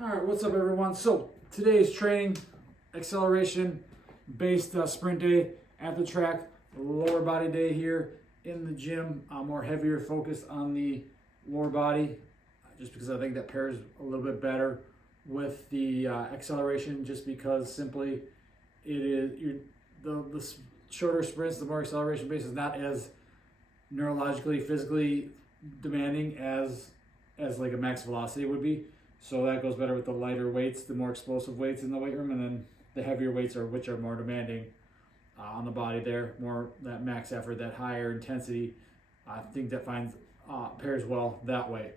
All right, what's up, everyone? So today's training, acceleration based sprint day at the track, lower body day here in the gym. More heavier focus on the lower body, just because I think that pairs a little bit better with the acceleration. Just because simply it is the shorter sprints, the more acceleration base is not as neurologically, physically demanding as like a max velocity would be. So that goes better with the lighter weights, the more explosive weights in the weight room, and then the heavier weights which are more demanding on the body there, more that max effort, that higher intensity. I think that pairs well that way.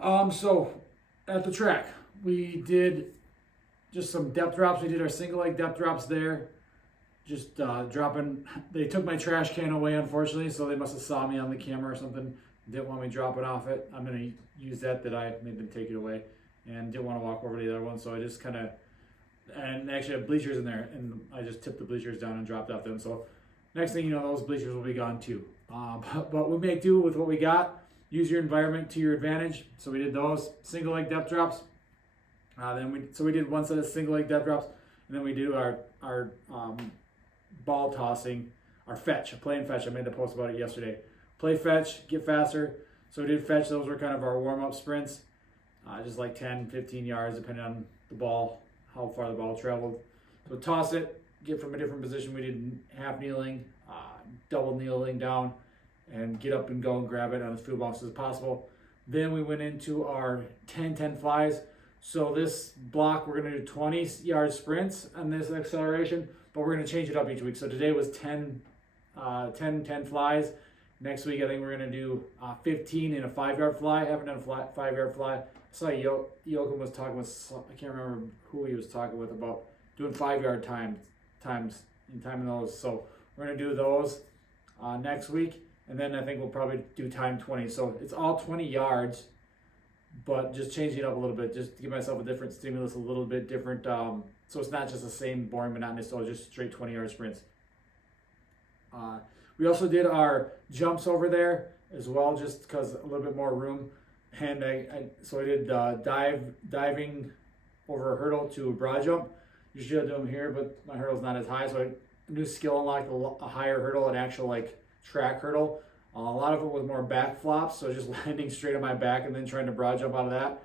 So at the track, we did just some depth drops. We did our single leg depth drops there. Just dropping. They took my trash can away, unfortunately, so they must have saw me on the camera or something. Didn't want me dropping off it. I'm gonna use that I made them take it away, and didn't want to walk over to the other one, so I just kind of, and actually have bleachers in there, and I just tipped the bleachers down and dropped off them. So next thing you know, those bleachers will be gone too. But we make do with what we got. Use your environment to your advantage. So we did those single leg depth drops. We did one set of single leg depth drops, and then we do our ball tossing, our fetch, play and fetch. I made the post about it yesterday. Play fetch, get faster. So we did fetch. Those were kind of our warm-up sprints, just like 10, 15 yards, depending on the ball, how far the ball traveled. So toss it, get from a different position. We did half kneeling, double kneeling down, and get up and go and grab it on as few bounces as possible. Then we went into our 10-10 flies. So this block, we're going to do 20-yard sprints on this acceleration, but we're going to change it up each week. So today was 10 flies. Next week, I think we're going to do 15 in a 5-yard fly. I haven't done a 5-yard fly. I saw Joachim was talking with, I can't remember who he was talking with about doing 5-yard times and timing those. So we're going to do those next week. And then I think we'll probably do time 20. So it's all 20 yards, but just changing it up a little bit, just to give myself a different stimulus, a little bit different. So it's not just the same boring, monotonous, so just straight 20-yard sprints. We also did our jumps over there as well, just because a little bit more room. And so I did diving over a hurdle to a broad jump. Usually I do them here, but my hurdle's not as high, so a new skill unlocked, a higher hurdle, an actual like track hurdle. A lot of it was more back flops, so just landing straight on my back and then trying to broad jump out of that,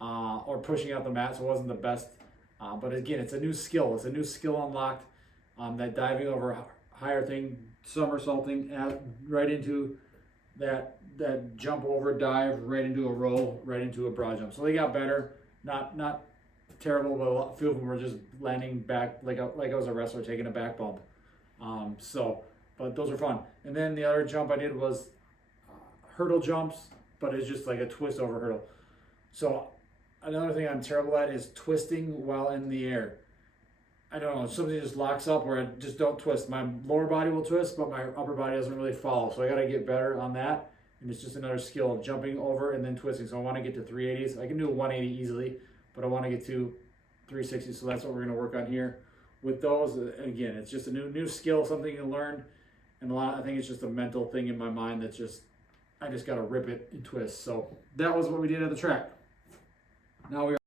or pushing out the mat, so it wasn't the best. But again, it's a new skill. It's a new skill unlocked. That diving over higher thing, somersaulting right into that jump over dive, right into a roll, right into a broad jump. So they got better, not terrible, but a few of them were just landing back like I was a wrestler taking a back bump. But those are fun. And then the other jump I did was hurdle jumps, but it's just like a twist over hurdle. So another thing I'm terrible at is twisting while in the air. I don't know, something just locks up where I just don't twist. My lower body will twist, but my upper body doesn't really follow. So I got to get better on that. And it's just another skill of jumping over and then twisting. So I want to get to 380s. I can do a 180 easily, but I want to get to 360. So that's what we're going to work on here with those. Again, it's just a new skill, something you can learn. And I think it's just a mental thing in my mind that's I just got to rip it and twist. So that was what we did at the track. Now we are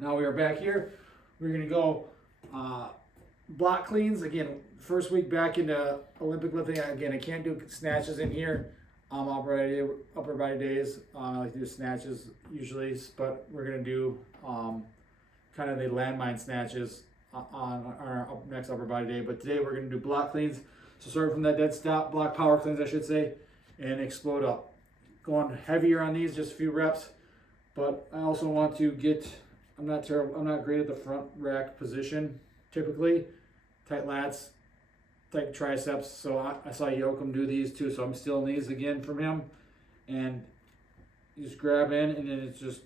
Now we are back here. We're gonna go block cleans. Again, first week back into Olympic lifting. Again, I can't do snatches in here. Upper body days. I like to do snatches usually, but we're gonna do kind of the landmine snatches on our next upper body day. But today we're gonna do block cleans. So starting from that dead stop, block power cleans, I should say, and explode up. Going heavier on these, just a few reps. But I also want to get, I'm not great at the front rack position typically. Tight lats, tight triceps. So I saw Yoakum do these too. So I'm stealing these again from him. And you just grab in, and then it's just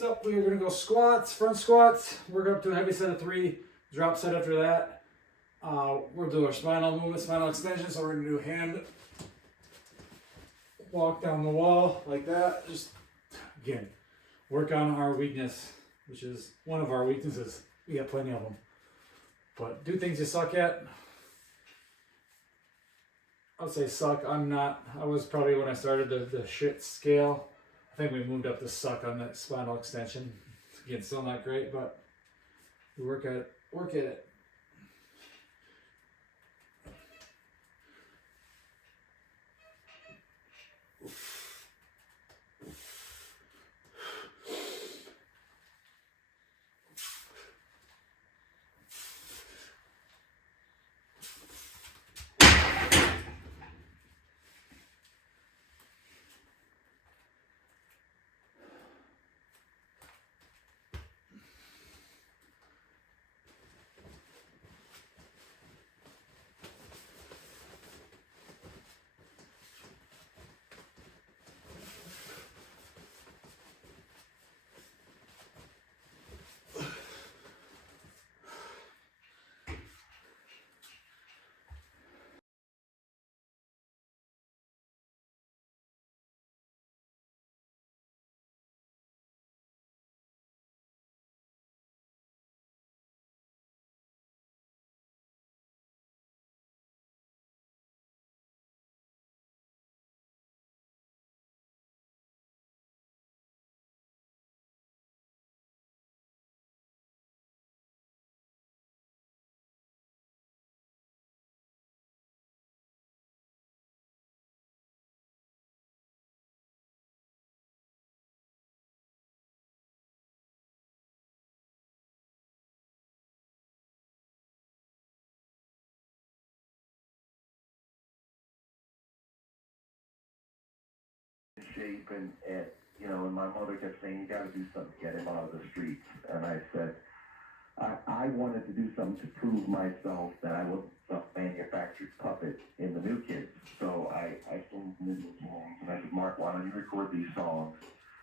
next up, we're gonna go squats, front squats. Work up to a heavy set of 3, drop set after that. We'll do our spinal movement, spinal extension. So we're gonna do hand walk down the wall like that. Just again, work on our weakness, which is one of our weaknesses. We got plenty of them. But do things you suck at. I would say suck. I'm not. I was probably when I started the shit scale. I think we moved up to suck on that spinal extension. Again, still not great, but we work at it. Work at it. Shape and you know, and my mother kept saying, you got to do something to get him out of the streets. And I said, I wanted to do something to prove myself that I wasn't some manufactured puppet in the New Kids. So I started listening to songs, and I said, Mark, why don't you record these songs?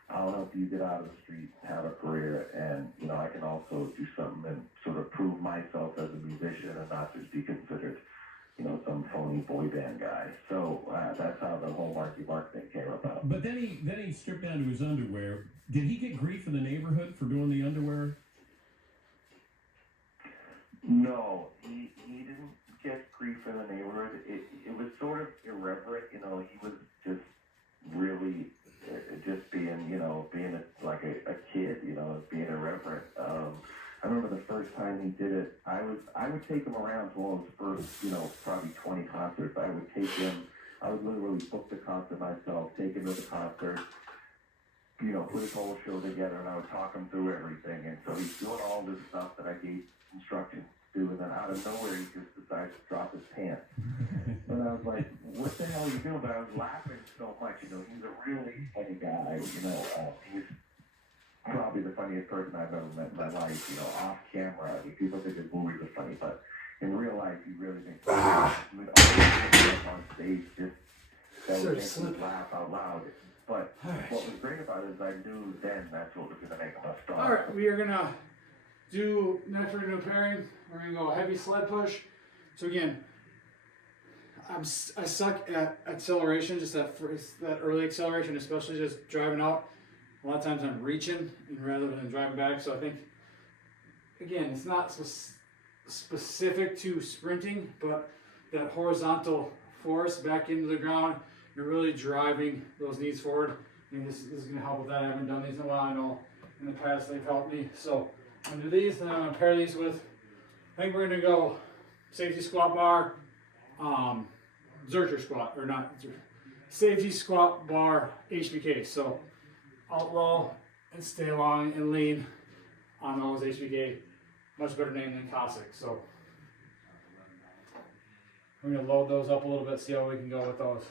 I'll help you get out of the streets, have a career, and, you know, I can also do something and sort of prove myself as a musician and not just be considered, you know, some phony boy band guy. So that's how the whole Marky Mark thing came about. But then he stripped down to his underwear. Did he get grief in the neighborhood for doing the underwear? No, he didn't get grief in the neighborhood. It was sort of irreverent, you know. He was just really just being, you know, being like a kid, you know, being irreverent. I remember the first time he did it, I would take him around to all his first, you know, probably 20 concerts. I would take him, I would literally book the concert myself, take him to the concert, you know, put his whole show together, and I would talk him through everything. And so he's doing all this stuff that I gave instructions to do, and then out of nowhere he just decides to drop his pants. And I was like, what the hell are you doing? But I was laughing so much, you know, he's a really funny guy, you know, he's probably the funniest person I've ever met in my life, you know, off camera. I mean, people think his movies are funny, but in real life, he really thinks I mean, all on stage just that would make me laugh out loud. But what was great about it is I knew then that's what was going to make him a star. All right, we are gonna do next. We're gonna do pairing. We're gonna go heavy sled push. So again, I suck at acceleration, just that early acceleration, especially just driving out. A lot of times I'm reaching rather than driving back. So I think, again, it's not specific to sprinting, but that horizontal force back into the ground, you're really driving those knees forward. And this is going to help with that. I haven't done these in a while. I know in the past they've helped me. So I'm going to do these, then I'm going to pair these with, I think we're going to go safety squat bar, Zercher squat, or not, safety squat bar HBK. So out low and stay long and lean on those HBK. Much better name than Cossack. So I'm going to load those up a little bit, see how we can go with those.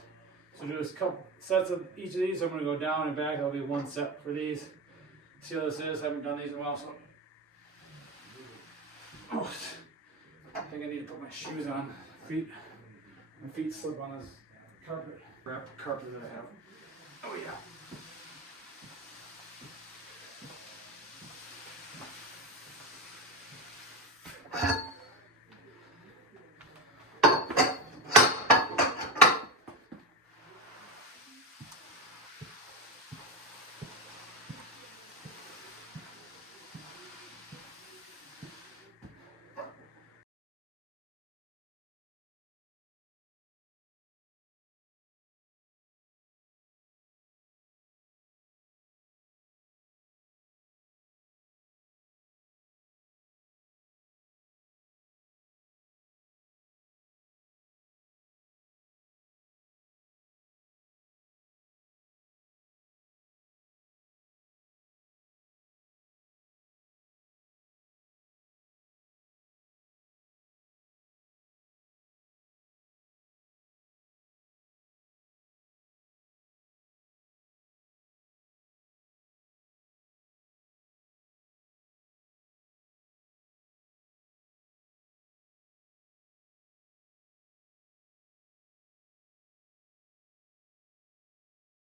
So do a couple sets of each of these. I'm going to go down and back. That'll be one set for these. See how this is. Haven't done these in a while, so oh, I think I need to put my shoes on. My feet slip on this carpet. Wrap carpet that I have. Oh yeah.